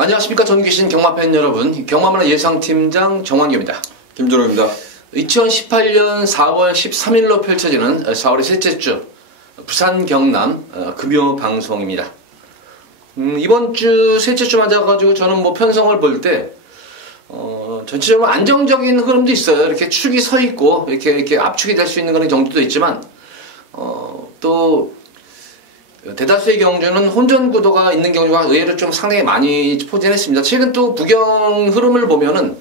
안녕하십니까. 전국 계신 경마팬 여러분, 경마문화 예상팀장 정환규입니다. 김준호입니다. 2018년 4월 13일로 펼쳐지는 4월의 셋째 주 부산 경남 금요 방송입니다. 이번 주 셋째 주 맞아가지고 저는 뭐 편성을 볼 때 전체적으로 안정적인 흐름도 있어요. 이렇게 축이 서 있고 이렇게 압축이 될 수 있는 그런 정도도 있지만 또 대다수의 경주는 혼전 구도가 있는 경주가 의외로 좀 상당히 많이 포진했습니다. 최근 또 부경 흐름을 보면은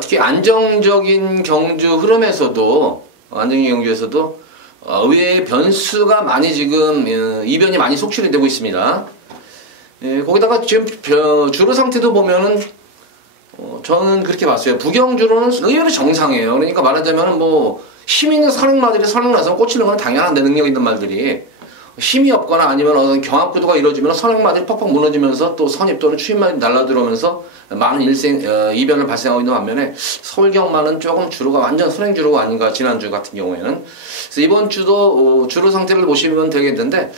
특히 안정적인 경주 흐름에서도 의외의 변수가 많이 지금 이변이 많이 속출이 되고 있습니다. 거기다가 지금 주로 상태도 보면은 저는 그렇게 봤어요. 부경주로는 의외로 정상이에요. 그러니까 말하자면 뭐 힘 있는 선행마들이 선행나서 꽂히는 건 당연한 내 능력 있는 말들이 힘이 없거나 아니면 어떤 경합구도가 이루어지면 선행마들이 퍽퍽 무너지면서 또 선입 또는 추임마들이 날라들어오면서 많은 이변을 발생하고 있는 반면에 서울경마는 조금 주로가 완전 선행주로가 아닌가, 지난주 같은 경우에는. 그래서 이번 주도 주로 상태를 보시면 되겠는데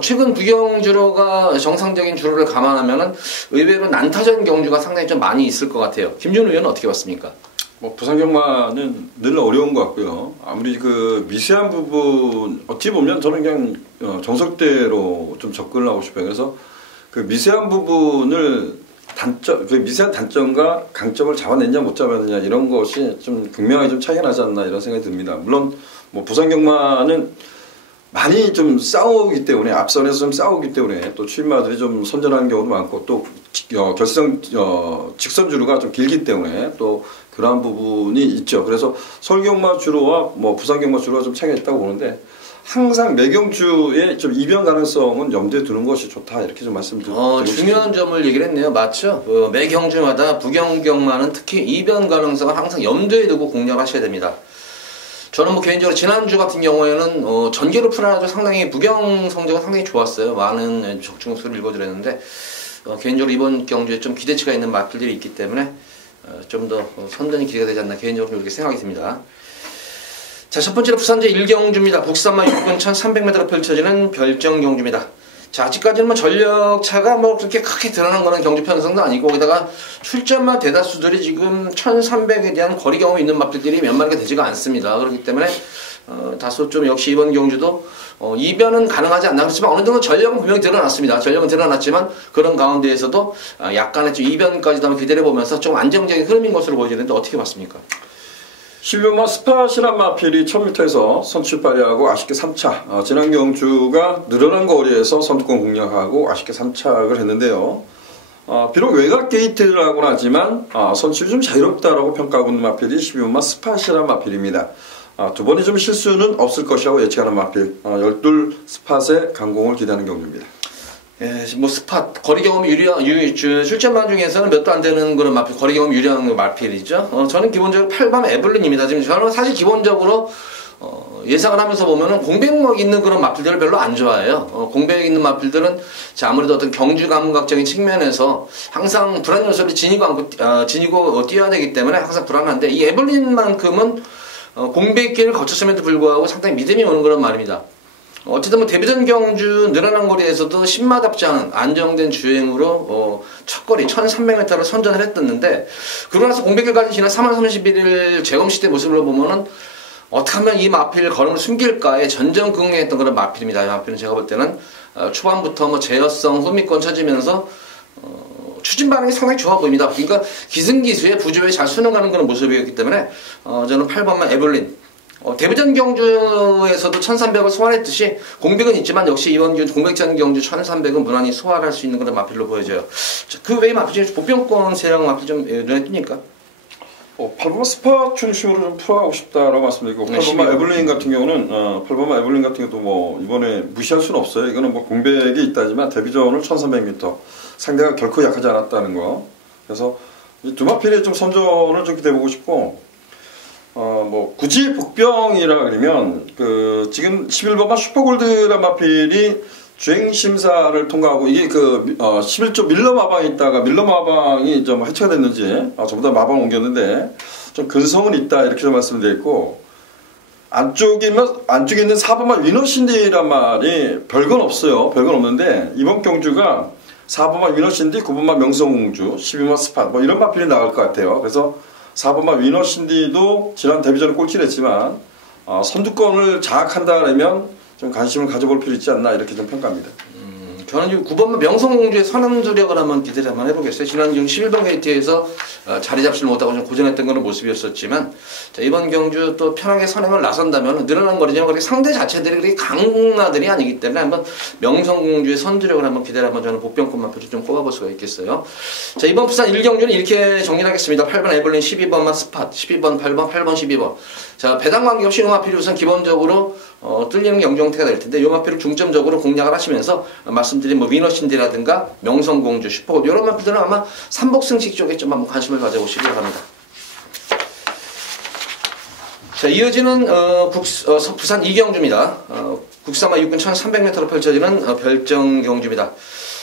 최근 부경주로가 정상적인 주로를 감안하면은 의외로 난타전 경주가 상당히 좀 많이 있을 것 같아요. 김준호 의원은 어떻게 봤습니까? 뭐 부산 경마는 늘 어려운 것 같고요. 아무리 그 미세한 부분 어찌 보면 저는 그냥 정석대로 좀 접근을 하고 싶어요. 그래서 그 미세한 부분을 그 미세한 단점과 강점을 잡아냈냐 못 잡아냈냐 이런 것이 좀 극명하게 좀 차이가 나지 않나 이런 생각이 듭니다. 물론 뭐 부산 경마는 많이 좀 싸우기 때문에 앞선에서 좀 싸우기 때문에 또 출마들이 좀 선전하는 경우도 많고 또 직선 주로가 좀 길기 때문에 또 그러한 부분이 있죠. 그래서 서울경마 주로와 뭐 부산 경마 주로가 좀 차이가 있다고 보는데 항상 매경주의 좀 이변 가능성은 염두에 두는 것이 좋다 이렇게 좀 말씀드리고 중요한 점을 얘기를 했네요. 맞죠? 매경주마다 부경경마는 특히 이변 가능성을 항상 염두에 두고 공략하셔야 됩니다. 저는 뭐 개인적으로 지난주 같은 경우에는 전개로 풀어가지고 상당히 부경 성적은 상당히 좋았어요. 많은 적중수를 읽어드렸는데 개인적으로 이번 경주에 좀 기대치가 있는 마필들이 있기 때문에 좀 더 선전이 기대가 되지 않나 개인적으로 이렇게 생각이 듭니다. 자, 첫 번째로 부산제 1경주입니다. 국산마 6분 1300m로 펼쳐지는 별정 경주입니다. 자, 아직까지는 뭐 전력차가 뭐 그렇게 크게 드러난 거는 경주 편성도 아니고 거기다가 출전마 대다수들이 지금 1300에 대한 거리 경험이 있는 마필들이 몇 마리가 되지가 않습니다. 그렇기 때문에 다소 좀 역시 이번 경주도 이변은 가능하지 않나. 그렇지만 어느 정도 전력은 분명히 드러났습니다. 전력은 드러났지만 그런 가운데에서도 약간의 좀 이변까지도 한번 기다려보면서 좀 안정적인 흐름인 것으로 보여지는데 어떻게 봤습니까? 11번 스팟이란 마필이 1000m에서 선취 발휘하고 아쉽게 3차 지난 경주가 늘어난 거리에서 선두권 공략하고 아쉽게 3착을 했는데요. 비록 외곽 게이트라고는 하지만 선취이 좀 자유롭다라고 평가하고 있는 마필이 12번마 스팟이란 마필입니다. 두 번의 좀 실수는 없을 것이라고 예측하는 마필 12 스팟의 강공을 기대하는 경주입니다. 예, 뭐 스팟 거리 경험이 출전마 중에서는 몇도 안 되는 그런 마필, 거리 경험이 유리한 마필이죠. 저는 기본적으로 8번 에블린입니다. 지금 저는 사실 기본적으로 예상을 하면서 보면은 공백력 있는 그런 마필들을 별로 안 좋아해요. 공백 있는 마필들은 아무래도 어떤 경주 감각적인 측면에서 항상 불안 요소를 지니고 뛰어야 되기 때문에 항상 불안한데 이 에블린만큼은 공백기를 거쳤음에도 불구하고 상당히 믿음이 오는 그런 말입니다. 어쨌든 뭐 데뷔전 경주 늘어난 거리에서도 신마답지 않은 안정된 주행으로 첫 거리 1300m를 선전을 했었는데 그러고 나서 공백일까지 지난 3월 31일 재검시대 모습을 보면은 어떻게 하면 이 마필 걸음을 숨길까에 전전긍긍했던 그런 마필입니다. 이 마필은 제가 볼 때는 초반부터 뭐 제어성, 후미권 쳐지면서 추진 반응이 상당히 좋아 보입니다. 그러니까 기승기수에 부조에 잘 순응하는 그런 모습이었기 때문에 저는 8번만 에블린 데뷔전 경주에서도 1300을 소화했듯이 공백은 있지만 역시 이번 공백전 경주 1300은 무난히 소화할 수 있는 그런 마필로 보여져요. 그 외의 마필 중에 보병권 세력 마필 좀 눈에 띄니까? 8번마 스팟 중심으로 좀 풀어가고 싶다라고 말씀드리고 8번마 에블린 같은 경우는 8번마 에블린 같은 경우도 뭐 이번에 무시할 수는 없어요. 이거는 뭐 공백이 있다지만 데뷔전을 1300m 상대가 결코 약하지 않았다는 거. 그래서 이 두 마필의 좀 선전을 좀 기대해보고 싶고 뭐 굳이 복병이라 그러면 지금 11번마 슈퍼골드란 마필이 주행 심사를 통과하고 이게 11조 밀러 마방이 있다가 밀러 마방이 좀 해체가 됐는지 전부 다 마방 옮겼는데 좀 근성은 있다 이렇게 좀 말씀드렸고 안쪽에 있는 4번마 위너신디란 말이 별건 없어요. 별건 없는데 이번 경주가 4번마 위너신디, 9번마 명성공주, 12번마 스팟 뭐 이런 마필이 나올 것 같아요. 그래서 4번마 위너신디도 지난 데뷔전에 꼴찌를 했지만 선두권을 장악한다 그러면 좀 관심을 가져볼 필요 있지 않나 이렇게 좀 평가합니다. 저는 9번마 명성공주의 선언두력을 한번 기대를 한번 해보겠어요. 지난 경주 11번 게이트에서 자리 잡지를 못하고 좀 고전했던 그런 모습이었었지만, 자, 이번 경주 또 편하게 선행을 나선다면 늘어난 거리지만 그렇게 상대 자체들이 그렇게 강나들이 아니기 때문에 한번 명성공주의 선두력을 한번 기대를 한번 저는 복병권 마표를 좀 꼽아볼 수가 있겠어요. 자, 이번 부산 1경주는 이렇게 정리하겠습니다. 8번 에블린, 12번마 스팟, 12번, 8번, 8번, 12번. 자, 배당 관계없이 요 마필이 우선 기본적으로 뚫리는 경주 형태가 될 텐데, 요 마필을 중점적으로 공략을 하시면서 말씀드린 뭐 위너신디라든가 명성공주, 슈퍼 이런 마필들은 아마 삼복승식 쪽에 좀 한번 관심을 가져보시기 바랍니다. 자, 이어지는 부산 2경주입니다. 국사마 육군 1300m로 펼쳐지는 별정 경주입니다.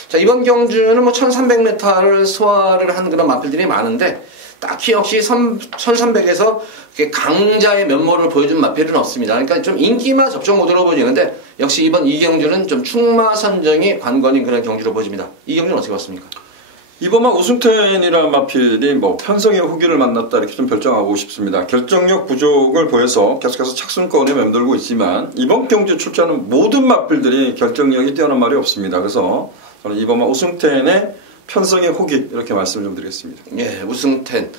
자, 이번 경주는 뭐 1300m를 소화를 한 그런 마필들이 많은데, 딱히 역시 1300에서 강자의 면모를 보여준 마필은 없습니다. 그러니까 좀 인기만 접종 모드로 보이는데, 역시 이번 이 경주는 좀 충마 선정이 관건인 그런 경주로 보여집니다. 이 경주는 어떻게 봤습니까? 이번만 우승텐이라는 마필이 뭐 편성의 후기를 만났다 이렇게 좀 결정하고 싶습니다. 결정력 부족을 보여서 계속해서 착순권에 맴돌고 있지만, 이번 경주 출전하는 모든 마필들이 결정력이 뛰어난 말이 없습니다. 그래서 저는 이번만 우승텐의 편성의 호기 이렇게 말씀을 좀 드리겠습니다. 예, 우승텐.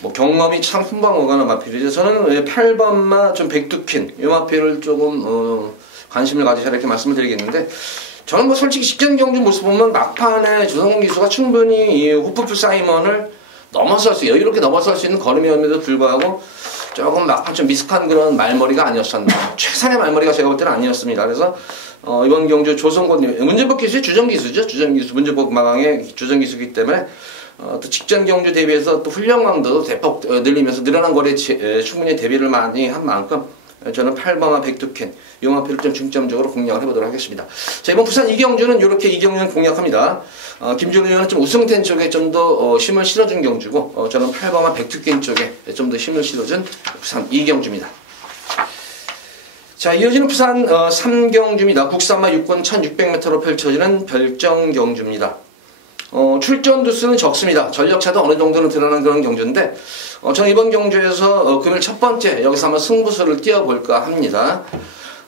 뭐 경험이 참 훈방어가는 마필이죠. 저는 8번마 좀 백두킨 이 마필을 조금 관심을 가지셔야 이렇게 말씀을 드리겠는데, 저는 뭐 솔직히 직전 경주 모습 보면 막판에 조성훈 기수가 충분히 이 후프프 사이먼을 넘어설 수, 여유롭게 넘어설 수 있는 걸음이었는데도 불구하고 조금 막판 좀 미숙한 그런 말머리가 아니었었나. 최선의 말머리가 제가 볼 때는 아니었습니다. 그래서 이번 경주 조성권, 문제법 기수의 주전기수죠. 주전기수, 문제법 마강의 주전기수이기 때문에 또 직전 경주 대비해서 또 훈련강도 대폭 늘리면서 늘어난 거리에 충분히 대비를 많이 한 만큼 저는 8번마 백두캔 이 마필을 좀 중점적으로 공략을 해보도록 하겠습니다. 자, 이번 부산 2경주는 이렇게 2경주는 공략합니다. 김준호 의원은 좀 우승텐 쪽에 좀 더 힘을 실어준 경주고, 저는 8번마 백두캔 쪽에 좀 더 힘을 실어준 부산 2경주입니다. 자, 이어지는 부산 3경주입니다. 국산마 육군 1600m로 펼쳐지는 별정 경주입니다. 출전 두수는 적습니다. 전력차도 어느 정도는 드러난 그런 경주인데, 저는 이번 경주에서 금요일 첫 번째 여기서 한번 승부수를 띄워볼까 합니다.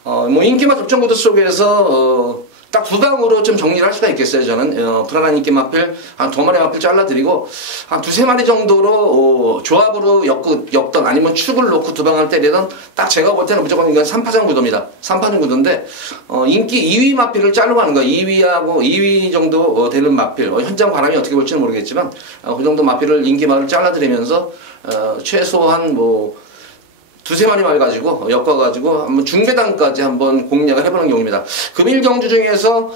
뭐 인기마 접전 구도 속에서 딱 두 방으로 좀 정리를 할 수가 있겠어요. 저는 불안한 인기 마필 한 두 마리 마필 잘라드리고 한 두세 마리 정도로 조합으로 엮던 아니면 축을 놓고 두 방을 때리던, 딱 제가 볼 때는 무조건 이건 3파전 구도입니다. 3파전 구도인데 인기 2위 마필을 자르고 하는 거예요. 2위하고 2위 정도 되는 마필, 현장 바람이 어떻게 볼지는 모르겠지만 그 정도 마필을 인기 마를 잘라드리면서 최소한 뭐 두세 마리 말 가지고 엮어가지고 한번 중배당까지 한번 공략을 해보는 경우입니다. 금일 경주 중에서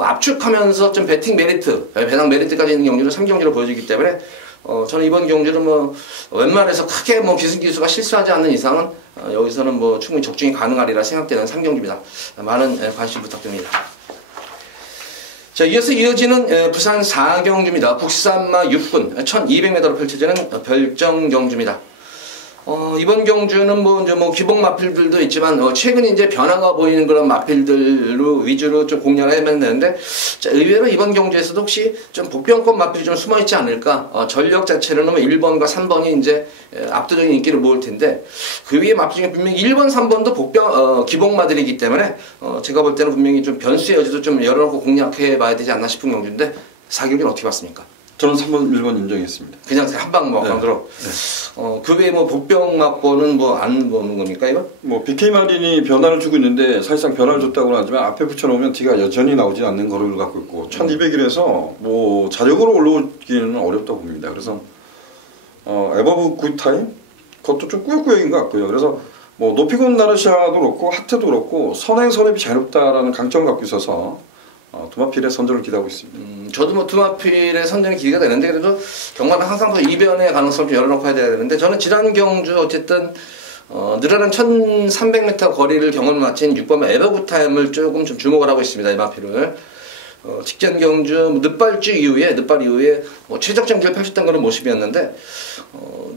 압축하면서 좀 배팅 메리트, 배당 메리트까지 있는 경주를 3경주로 보여주기 때문에 저는 이번 경주는 뭐 웬만해서 크게 뭐 기승기수가 실수하지 않는 이상은 여기서는 뭐 충분히 적중이 가능하리라 생각되는 3경주입니다. 많은 관심 부탁드립니다. 자, 이어서 이어지는 부산 4경주입니다. 국산마 육군 1200m로 펼쳐지는 별정 경주입니다. 이번 경주는 뭐 기본 마필들도 있지만 최근 이제 변화가 보이는 그런 마필들로 위주로 좀 공략을 해면 되는데, 자, 의외로 이번 경주에서도 혹시 좀 복병권 마필이 좀 숨어 있지 않을까. 전력 자체는 뭐 1번과 3번이 이제 압도적인 인기를 모을 텐데, 그 위에 마필 중에 분명히 1번, 3번도 기복마들이기 때문에 제가 볼 때는 분명히 좀 변수의 여지도 좀 열어놓고 공략해 봐야 되지 않나 싶은 경주인데, 4경주는 어떻게 봤습니까? 저는 3번, 1번 인정했습니다. 그냥 한방 막방으로. 네. 그 외에 뭐 복병 맞고는 뭐 안 보는 겁니까, 이거? 뭐 BK 마린이 변화를 주고 있는데, 사실상 변화를 줬다고는 하지만 앞에 붙여놓으면 뒤가 여전히 나오지 않는 거를 갖고 있고, 1200일에서 뭐 자력으로 올라오기는 어렵다고 봅니다. 그래서 에버브 굿타임 그것도 좀 꾸역꾸역인 것 같고요. 그래서 뭐 높이군 나르샤도 그렇고 하트도 그렇고 선행 선입이 자유롭다라는 강점을 갖고 있어서 두마필의 선전을 기대하고 있습니다. 저도 뭐 두마필의 선전이 기대가 되는데, 그래도 경마는 항상 더 이변의 가능성을 좀 열어놓고 해야 되는데, 저는 지난 경주 어쨌든 늘어난 1300m 거리를 경험을 마친 6번 에버굿 타임을 조금 좀 주목을 하고 있습니다. 이 마필을 직전 경주 늦발 이후에 뭐 최적 전기를 펼쳤던 그런 모습이었는데,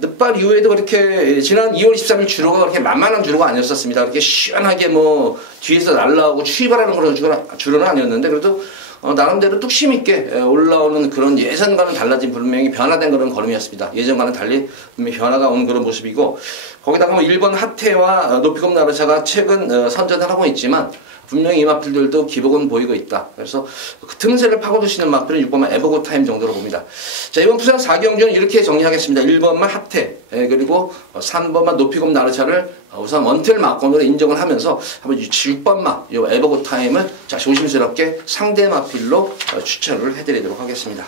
늦발 이후에도 그렇게 지난 2월 23일 주로가 그렇게 만만한 주로가 아니었었습니다. 그렇게 시원하게 뭐 뒤에서 날라오고 추이발하는 그런 주로는 아니었는데, 그래도 나름대로 뚝심 있게 올라오는 그런 예전과는 달라진 분명히 변화된 그런 걸음이었습니다. 예전과는 달리 분명히 변화가 온 그런 모습이고 거기다가 뭐 1번 하태와 높이급 나르샤가 최근 선전을 하고 있지만 분명히 이 마필들도 기복은 보이고 있다. 그래서 그 틈새를 파고드시는 마필은 6번만 에버고 타임 정도로 봅니다. 자, 이번 부산 4경주는 이렇게 정리하겠습니다. 1번만 하태, 그리고 3번만 높이급 나르샤를 우선 원틀 마건으로 인정을 하면서 한번 6번만 요 에버고 타임을 자, 조심스럽게 상대 마필로 추천을 해드리도록 하겠습니다.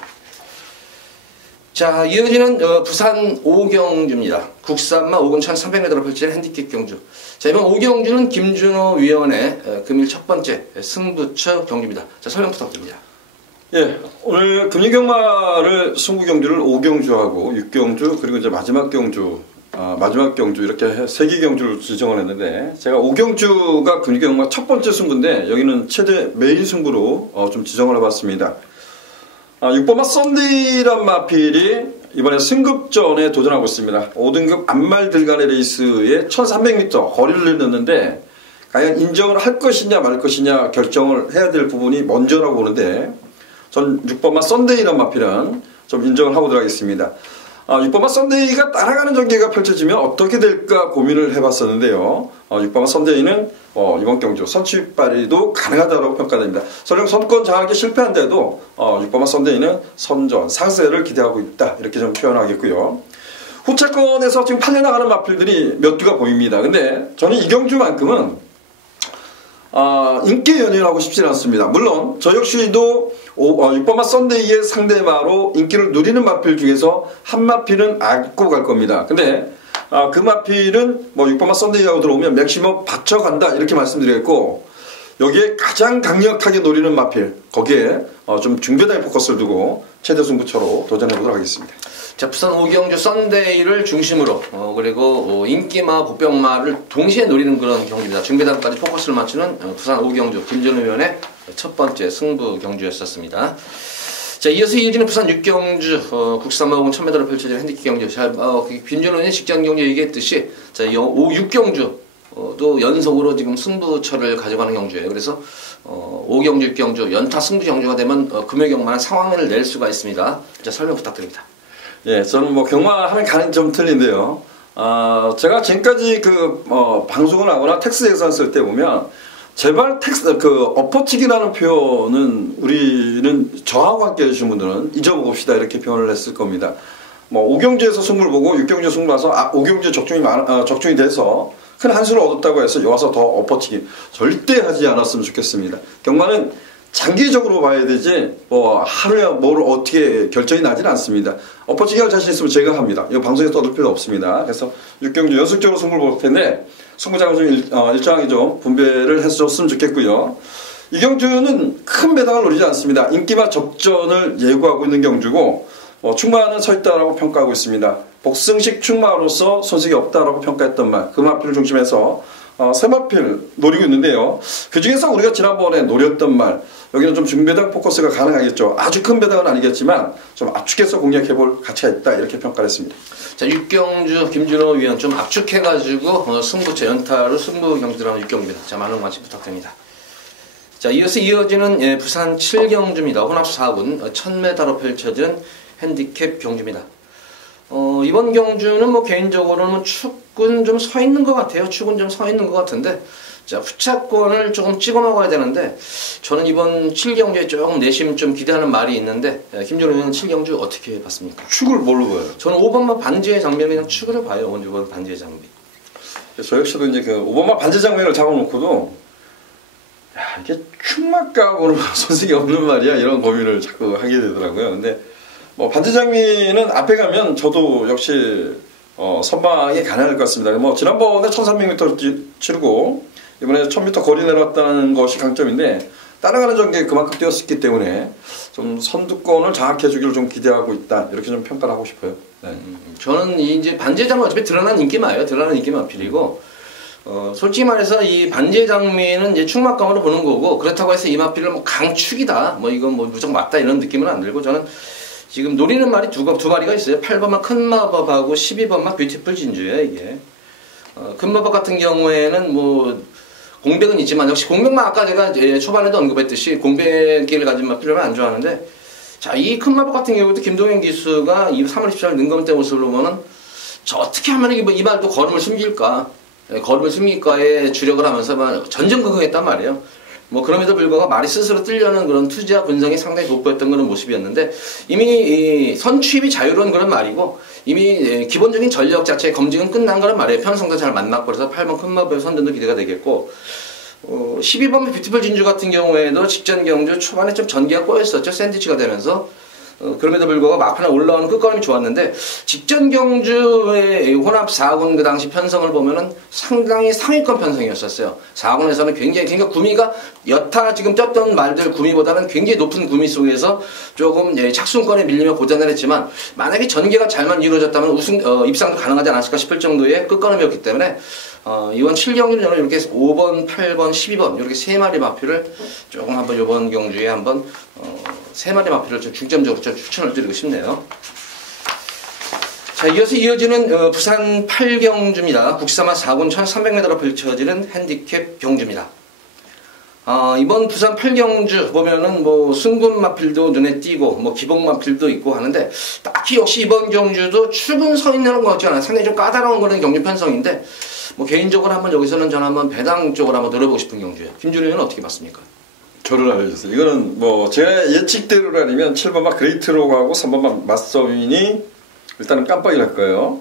자, 이어지는 부산 5경주입니다. 국산마 5군 1300m로 펼치는 핸디캡 경주. 자, 이번 5경주는 김준호 위원의 금일 첫 번째 승부처 경주입니다. 자, 설명 부탁드립니다. 예, 오늘 금일경마를 승부 경주를 5경주하고 6경주 그리고 이제 마지막 경주 이렇게 3개 경주를 지정을 했는데 제가 5경주가 금일경마 첫 번째 승부인데 여기는 최대 메인 승부로 좀 지정을 해봤습니다. 6번마 썬데이란 마필이 이번에 승급전에 도전하고 있습니다. 5등급 안말들간의 레이스에 1300m 거리를 넣는데 과연 인정을 할 것이냐 말 것이냐 결정을 해야 될 부분이 먼저라고 보는데 전 6번마 썬데이란 마필은 좀 인정을 하고 들어가겠습니다. 6번마 썬데이가 따라가는 전개가 펼쳐지면 어떻게 될까 고민을 해봤었는데요. 6번마 썬데이는 이번 경주 선취발이도 가능하다고 평가됩니다. 설령 선권 장악에 실패한데도 6번마 썬데이는 선전, 상세를 기대하고 있다 이렇게 좀 표현하겠고요. 후차권에서 지금 팔려나가는 마필들이 몇 두가 보입니다. 근데 저는 이 경주만큼은 인기 연연을 하고 싶지는 않습니다. 물론 저 역시도 6번마 썬데이의 상대마로 인기를 누리는 마필 중에서 한 마필은 안고 갈 겁니다. 근데 그 마필은 뭐 6번마 썬데이하고 들어오면 맥시멈 받쳐간다 이렇게 말씀드리겠고 여기에 가장 강력하게 노리는 마필 거기에 좀 중배달 포커스를 두고 최대 승부처로 도전해보도록 하겠습니다. 자, 부산 5경주 썬데이를 중심으로 그리고 인기마, 복병마를 동시에 노리는 그런 경주입니다. 중배단까지 포커스를 맞추는 부산 5경주 김준호 의원의 첫 번째 승부 경주였었습니다. 자, 이어서 이어지는 부산 6경주 국산마 5군 1000m를 펼쳐지는 핸디캡 경주. 자, 김준호 의원이 직전 경주 얘기했듯이 자, 6경주 또 연속으로 지금 승부처를 가져가는 경주예요. 그래서 5경주, 6경주 연타 승부 경주가 되면 금요경마는 상황을 낼 수가 있습니다. 자, 설명 부탁드립니다. 예, 저는 뭐 경마하는 간이 좀 틀린데요. 제가 지금까지 방송을 하거나 텍스 예산 쓸 때 보면 제발 엎어치기라는 표현은 우리는 저하고 함께 해주신 분들은 잊어봅시다 이렇게 표현을 했을 겁니다. 뭐 5경주에서 승부를 보고 6경주 승부 봐서 5경주 적중이 돼서 큰 한수를 얻었다고 해서 와서 더 엎어치기 절대 하지 않았으면 좋겠습니다. 경마는 장기적으로 봐야 되지 뭐 하루에 뭘 어떻게 결정이 나지는 않습니다. 엎어치기 할 자신 있으면 제가 합니다. 이거 방송에서 떠들 필요 없습니다. 그래서 6경주 연속적으로 승부를 볼 텐데 승부장을 좀 일정하게 좀 분배를 해줬으면 좋겠고요. 이 경주는 큰 배당을 노리지 않습니다. 인기마 접전을 예고하고 있는 경주고 충마는 서 있다라고 평가하고 있습니다. 복승식 충마로서 손색이 없다라고 평가했던 말 그 마필을 중심해서 세 마필 노리고 있는데요. 그 중에서 우리가 지난번에 노렸던 말 여기는 좀 중배당 포커스가 가능하겠죠. 아주 큰 배당은 아니겠지만 좀 압축해서 공략해볼 가치가 있다 이렇게 평가를 했습니다. 자, 6경주 김준호 위원 좀 압축해가지고 승부처 연타로 승부 경주 들어가는 6경주입니다. 자, 많은 관심 부탁드립니다. 자, 이어서 이어지는 부산 7경주입니다. 혼합수 4군 1000m로 펼쳐진 핸디캡 경주입니다. 이번 경주는 뭐 개인적으로는 축은 좀 서 있는 것 같아요. 축은 좀 서 있는 것 같은데 자, 후차권을 조금 찍어 먹어야 되는데 저는 이번 7경주에 조금 내심 좀 기대하는 말이 있는데 김준호 의원은 7경주 어떻게 봤습니까? 축을 뭘로 봐요? 저는 5번마 반지의 장면을 그냥 축으로 봐요. 5번 반지의 장면. 저 역시도 이제 그 5번마 반지 장면을 잡아놓고도 야, 이게 축막감으로 손색이 없는 말이야 이런 고민을 자꾸 하게 되더라고요. 근데 뭐 반지 장미는 앞에 가면 저도 역시 선방에 가능할 것 같습니다. 뭐 지난번에 1300m 치르고 이번에 1000m 거리 내려왔다는 것이 강점인데 따라가는 전개에 그만큼 뛰었기 때문에 좀 선두권을 장악해주기를 좀 기대하고 있다 이렇게 좀 평가를 하고 싶어요. 네. 저는 이제 반지의 장미 어차피 드러난 인기마예요. 드러난 인기마 필이고 솔직히 말해서 이 반지의 장미는 이제 축막감으로 보는 거고 그렇다고 해서 이 마필은 뭐 강축이다 뭐 이건 뭐 무조건 맞다 이런 느낌은 안 들고 저는 지금 노리는 말이 두 마리가 있어요. 8번마 큰 마법하고 12번마 뷰티풀 진주예요 이게. 큰 마법 같은 경우에는 뭐 공백은 있지만 역시 공백만 아까 제가 초반에도 언급했듯이 공백기를 가진 마필을 안 좋아하는데 자, 이 큰 마법 같은 경우도 김동현 기수가 3월 14일 능검 때 모습을 보면은 저 어떻게 하면 이 말도 걸음을 숨길까? 걸음을 숨길까에 주력을 하면서 전전긍긍했단 말이에요. 뭐 그럼에도 불구하고 말이 스스로 뜨려는 그런 투지와 근성이 상당히 돋보였던 그런 모습이었는데 이미 이 선취입이 자유로운 그런 말이고 이미 기본적인 전력 자체의 검증은 끝난 그런 말이에요. 편성도 잘 맞났고 그래서 8번 큰 마법의 선전도 기대가 되겠고 12번 뷰티풀 진주 같은 경우에도 직전 경주 초반에 좀 전개가 꼬였었죠. 샌드위치가 되면서 그럼에도 불구하고 막판에 올라오는 끝걸음이 좋았는데 직전 경주의 혼합 4군 그 당시 편성을 보면은 상당히 상위권 편성이었었어요. 4군에서는 굉장히 구미가 여타 지금 떴던 말들 구미보다는 굉장히 높은 구미 속에서 조금 착순권에 밀리며 고전을 했지만 만약에 전개가 잘만 이루어졌다면 입상도 가능하지 않았을까 싶을 정도의 끝걸음이었기 때문에 이번 7경주는 저는 이렇게 5번, 8번, 12번 이렇게 세 마리 마표를 조금 한번 이번 경주에 한번 세 마리 마표를 좀 중점적으로 좀 추천을 드리고 싶네요. 자, 이어서 이어지는 부산 8경주입니다. 국사마 4군 1300m로 펼쳐지는 핸디캡 경주입니다. 이번 부산 8경주 보면은 뭐 순군 마필도 눈에 띄고 뭐 기복 마필도 있고 하는데 딱히 역시 이번 경주도 출근 서 있는 것 같지 않아요. 상당히 좀 까다로운 그런 경주 편성인데 뭐 개인적으로 한번 여기서는 저는 한번 배당 쪽으로 한번 노려보고 싶은 경주예요. 김준호 의원은 어떻게 봤습니까? 저를 알려주세요. 이거는 뭐 제가 예측대로라면 7번마 그레이트로그하고 3번마 마스터윈이 일단은 깜빡이 날 거예요.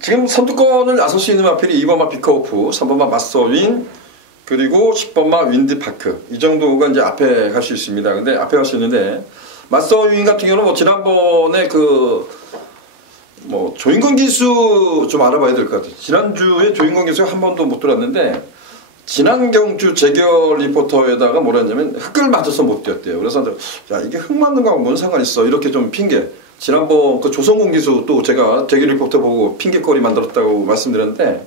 지금 선두권을 나설 수 있는 마필이 2번마 비커오프, 3번마 마스터윈, 그리고 10번마 윈드파크. 이 정도가 이제 앞에 갈 수 있습니다. 근데 앞에 갈 수 있는데 마스터윈 같은 경우는 뭐 지난번에 조인권 기수 좀 알아봐야 될 것 같아요. 지난주에 조인권 기수가 한 번도 못 들었는데 지난 경주 재결 리포터에다가 뭐라 했냐면 흙을 맞아서 못 뛰었대요. 그래서 야 이게 흙 맞는 거하고 뭔 상관 있어 이렇게 좀 핑계. 지난번 그 조성공 기수 또 제가 재결 리포터 보고 핑계거리 만들었다고 말씀드렸는데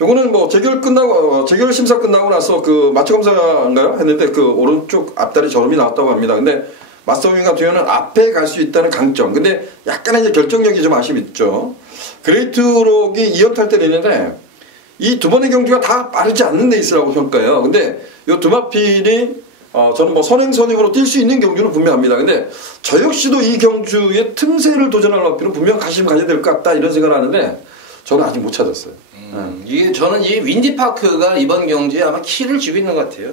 요거는 뭐 재결 심사 끝나고 나서 그 마취 검사인가요? 했는데 그 오른쪽 앞다리 저름이 나왔다고 합니다. 근데 마스터윙 같은 경우는 앞에 갈 수 있다는 강점. 근데 약간의 이제 결정력이 좀 아쉽 있죠. 그레이트록이 2연 탈 때는 있는데 이 두 번의 경주가 다 빠르지 않는 레이스라고 평가해요. 근데 이 두 마필이 저는 뭐 선행선행으로 뛸 수 있는 경주는 분명합니다. 근데 저 역시도 이 경주에 틈새를 도전할 마필은 분명 관심 가져야 될 것 같다 이런 생각을 하는데 저는 아직 못 찾았어요. 저는 이 윈디파크가 이번 경주에 아마 키를 쥐고 있는 것 같아요.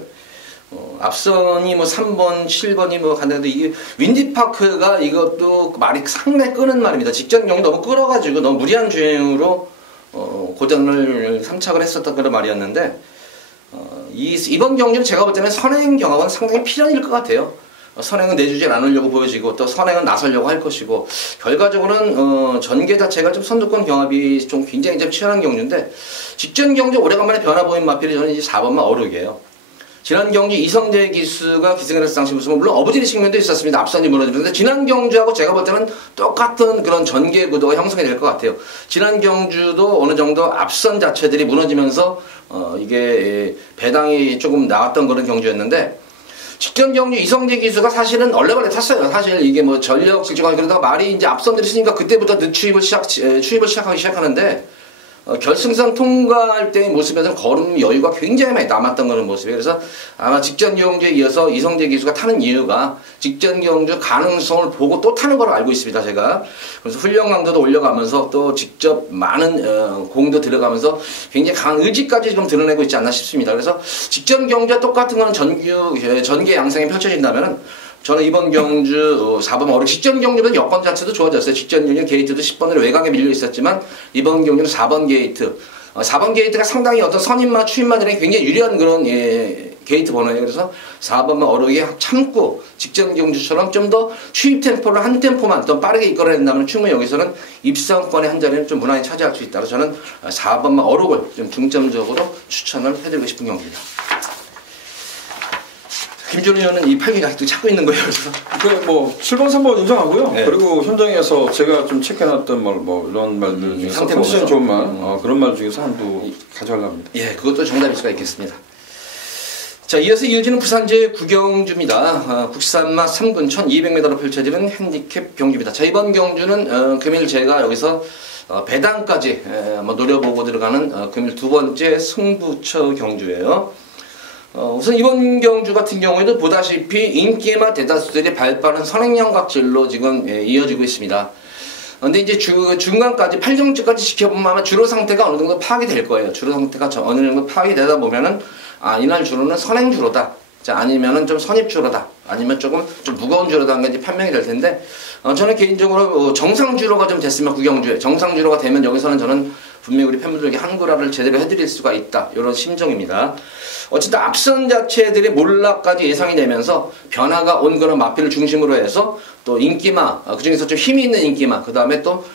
앞선이 뭐 3번, 7번이 뭐 간다는데 이 윈디파크가 이것도 말이 상당히 끄는 말입니다. 직전 경주 너무 끌어가지고 너무 무리한 주행으로 고전을 3착을 했었던 그런 말이었는데 이번 경주는 제가 볼 때는 선행 경험은 상당히 필연일 것 같아요. 선행은 내주지 않으려고 보여지고 또 선행은 나서려고 할 것이고 결과적으로는 전개 자체가 좀 선두권 경합이 좀 굉장히 좀 치열한 경주인데 직전 경주 오래간만에 변화 보인 마필이 저는 이제 4번만 어록이에요. 지난 경주 이성재 기수가 기승을 했을 당시 모습은 물론 어부지리 측면도 있었습니다. 앞선이 무너지는데 지난 경주하고 제가 볼 때는 똑같은 그런 전개 구도가 형성이 될 것 같아요. 지난 경주도 어느 정도 앞선 자체들이 무너지면서 이게 배당이 조금 나왔던 그런 경주였는데 직전 경주 이성재 기수가 사실은 얼레벌레 탔어요. 사실 이게 뭐 전력 질주가 그러다가 말이 이제 앞선들이 있으니까 그때부터 늦추입을 시작하기 시작하는데 결승선 통과할 때의 모습에서는 걸음 여유가 굉장히 많이 남았던 그런 모습이에요. 그래서 아마 직전 경주에 이어서 이성재 기수가 타는 이유가 직전 경주 가능성을 보고 또 타는 걸로 알고 있습니다. 제가 그래서 훈련 강도도 올려가면서 또 직접 많은 공도 들어가면서 굉장히 강한 의지까지 좀 드러내고 있지 않나 싶습니다. 그래서 직전 경주와 똑같은 거는 전개 양상이 펼쳐진다면은 저는 이번 경주 4번 어록 직전 경주보다 여건 자체도 좋아졌어요. 직전 경주 게이트도 10번으로 외곽에 밀려 있었지만 이번 경주는 4번 게이트 4번 게이트가 상당히 어떤 선임마 추임마들에게 굉장히 유리한 그런 게이트 번호예요. 그래서 4번만 어록이 참고 직전 경주처럼 좀 더 추입 템포를 한 템포만 더 빠르게 이끌어낸다면 충분히 여기서는 입상권의 한 자리는 좀 무난히 차지할 수 있다. 그래서 저는 4번만 어록을 좀 중점적으로 추천을 해드리고 싶은 경우입니다. 김준호 의원은 이 8경기 아직도 찾고 있는 거예요. 그래서 7번, 3번 인정하고요. 네. 그리고 현장에서 제가 좀 체크해놨던 말, 이런 말들 중에서 컨디션 좋은 말, 그런 말 중에서 한두 가져가려고 합니다. 예, 그것도 정답일 수가 있겠습니다. 자, 이어지는 부산제 9경주입니다. 국산마 3군 1200m로 펼쳐지는 핸디캡 경주입니다. 자, 이번 경주는 금일 제가 여기서 배당까지 한번 노려보고 들어가는 금일 두 번째 승부처 경주예요. 우선 이번 경주 같은 경우에도 보다시피 인기마 대다수들이 발빠른 선행영각질로 지금 이어지고 있습니다. 근데 이제 중간까지 8경주까지 지켜보면 아마 주로 상태가 어느 정도 파악이 될 거예요. 주로 상태가 어느 정도 파악이 되다 보면은 이날 주로는 선행주로다. 자, 아니면은 좀 선입주로다. 아니면 조금 좀 무거운 주로다 하는 게 이제 판명이 될 텐데, 저는 개인적으로 정상주로가 좀 됐으면 구경주에 정상주로가 되면 여기서는 저는 분명히 우리 팬분들에게 한구라를 제대로 해드릴 수가 있다. 이런 심정입니다. 어쨌든 앞선 자체들이 몰락까지 예상이 되면서 변화가 온 그런 마필을 중심으로 해서 또 인기마, 그 중에서 좀 힘이 있는 인기마, 그 다음에 또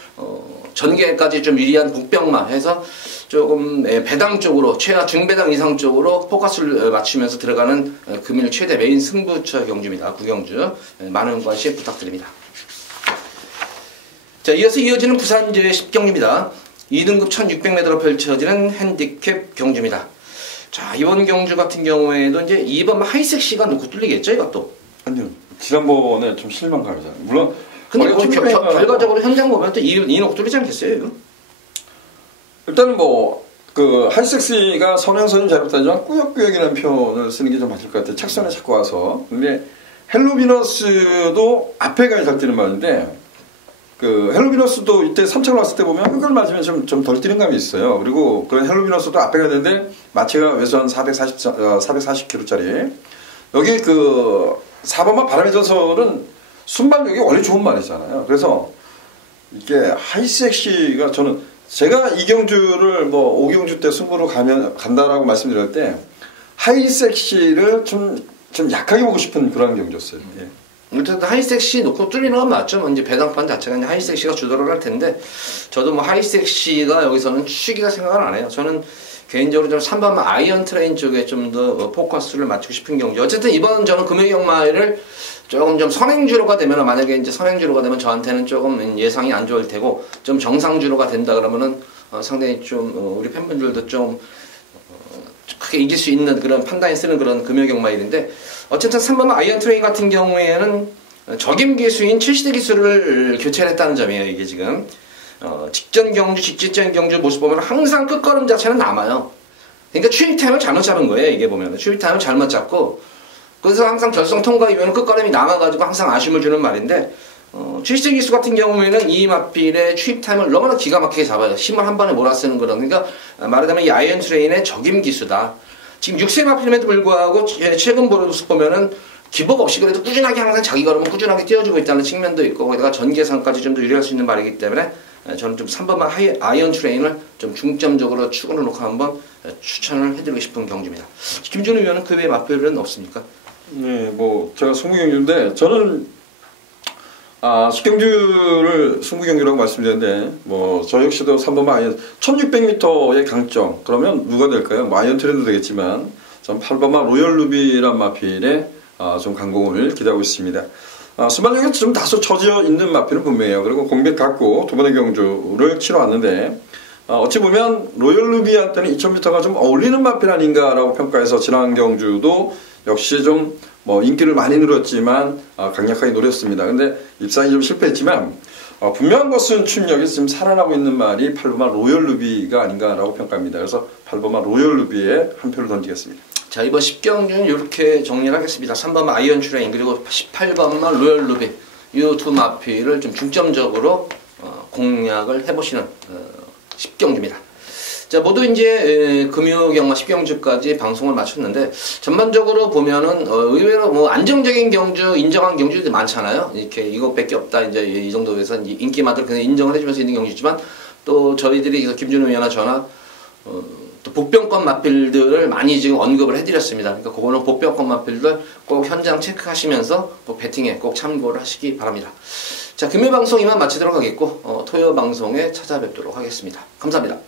전개까지 좀 유리한 복병마 해서 조금 배당 쪽으로 최하 중배당 이상 쪽으로 포커스를 맞추면서 들어가는 금일 최대 메인 승부처 경주입니다. 구경주 많은 관심 부탁드립니다. 자, 이어서 이어지는 부산제의 10경주입니다. 2등급 1600m로 펼쳐지는 핸디캡 경주입니다. 자, 이번 경주 같은 경우에도 이제 2번 하이섹시가 놓고 뚫리겠죠, 이것도? 아니요. 지난번에 좀 실망 가르잖아요. 물론. 근데 결과적으로 현장 보면 또 2 놓고 뚫리지 않겠어요, 이거? 일단은 그 하이섹시가 선행선임 잘못하지만 꾸역꾸역이라는 표현을 쓰는 게 좀 맞을 것 같아요. 착선에 자꾸 와서. 근데 헬로비너스도 앞에 가야 잘 뛰는 말인데, 그 헬로비너스도 이때 3차로 왔을 때 보면 흙을 맞으면 좀 덜 뛰는 감이 있어요. 그리고 그 헬로비너스도 앞에 가야 되는데 마체가 외선 440kg짜리. 여기 그 4번만 바람의 전설은 순발력이 원래 좋은 말이잖아요. 그래서 이게 하이섹시가 저는 제가 이 경주를 5경주 때 승부로 간다라고 말씀드릴 때 하이섹시를 좀 약하게 보고 싶은 그런 경주였어요. 예. 어쨌든 하이섹시 놓고 뚫리는 건 맞죠. 이제 배당판 자체가 이제 하이섹시가 주도를 할 텐데, 저도 하이섹시가 여기서는 추기가 생각을 안 해요. 저는 개인적으로 좀 3번 아이언 트레인 쪽에 좀 더 포커스를 맞추고 싶은 경주. 어쨌든 이번 저는 금요경마를 조금 좀 선행주로가 되면, 만약에 이제 선행주로가 되면 저한테는 조금 예상이 안 좋을 테고, 좀 정상주로가 된다 그러면은 상당히 좀 우리 팬분들도 좀 크게 이길 수 있는 그런 판단이 쓰는 그런 금요경마일인데, 어쨌든 3번 아이언 트레인 같은 경우에는 적임 기수인 7시대 기수를 교체를 했다는 점이에요. 이게 지금 직전 경주 모습 보면 항상 끝걸음 자체는 남아요. 그러니까 추입 타임을 잘못 잡은 거예요. 이게 보면 추입 타임을 잘못 잡고, 그래서 항상 결승 통과 이후에는 끝걸음이 남아가지고 항상 아쉬움을 주는 말인데, 7시대 기수 같은 경우에는 이 마필의 추입 타임을 너무나 기가 막히게 잡아요. 힘을 한 번에 몰아쓰는 그런. 그러니까 말하자면 이 아이언 트레인의 적임 기수다. 지금 6세 마필임에도 불구하고 최근 모습 보면은 기복 없이 그래도 꾸준하게 항상 자기 걸음을 꾸준하게 띄워주고 있다는 측면도 있고, 거기다가 전개상까지 좀 더 유리할 수 있는 말이기 때문에 저는 좀 3번만 아이언 트레인을 좀 중점적으로 축으로 놓고 한번 추천을 해드리고 싶은 경주입니다. 김준우 위원은 그 외에 마필은 없습니까? 네, 제가 승부경주인데 저는 숙경주를 승부경주라고 말씀드렸는데, 저 역시도 3번만 아이언 1600m의 강점, 그러면 누가 될까요? 아이언 트레인도 되겠지만 전 8번만 로열 루비란 마필에 좀 강공을 기대하고 있습니다. 순발력이 좀 다소 처져 있는 마필은 분명해요. 그리고 공백 갖고 두 번의 경주를 치러왔는데, 어찌 보면 로열 루비한테는 2000m가 좀 어울리는 마필 아닌가라고 평가해서 지난 경주도 역시 좀 인기를 많이 누렸지만 강력하게 노렸습니다. 근데 입상이 좀 실패했지만 분명한 것은 출력이 지금 살아나고 있는 말이 8번만 로열 루비가 아닌가라고 평가합니다. 그래서 8번만 로열 루비에 한 표를 던지겠습니다. 자, 이번 10경주는 이렇게 정리를 하겠습니다. 3번만 아이언 트레인, 그리고 18번만 로열 루비, 이 두 마필을 좀 중점적으로 공략을 해보시는 10경주입니다. 자, 모두 이제 금요경마 10경주까지 방송을 마쳤는데, 전반적으로 보면은 의외로 안정적인 경주, 인정한 경주들이 많잖아요. 이렇게 이것밖에 없다, 이제 이 정도에서 인기마들 그냥 인정을 해주면서 있는 경주지만, 또 저희들이 김준우 위원이나 저나 또 복병권 마필들을 많이 지금 언급을 해드렸습니다. 그러니까 그거는 복병권 마필들 꼭 현장 체크하시면서 또 배팅에 꼭 참고를 하시기 바랍니다. 자, 금요 방송 이만 마치도록 하겠고, 토요 방송에 찾아뵙도록 하겠습니다. 감사합니다.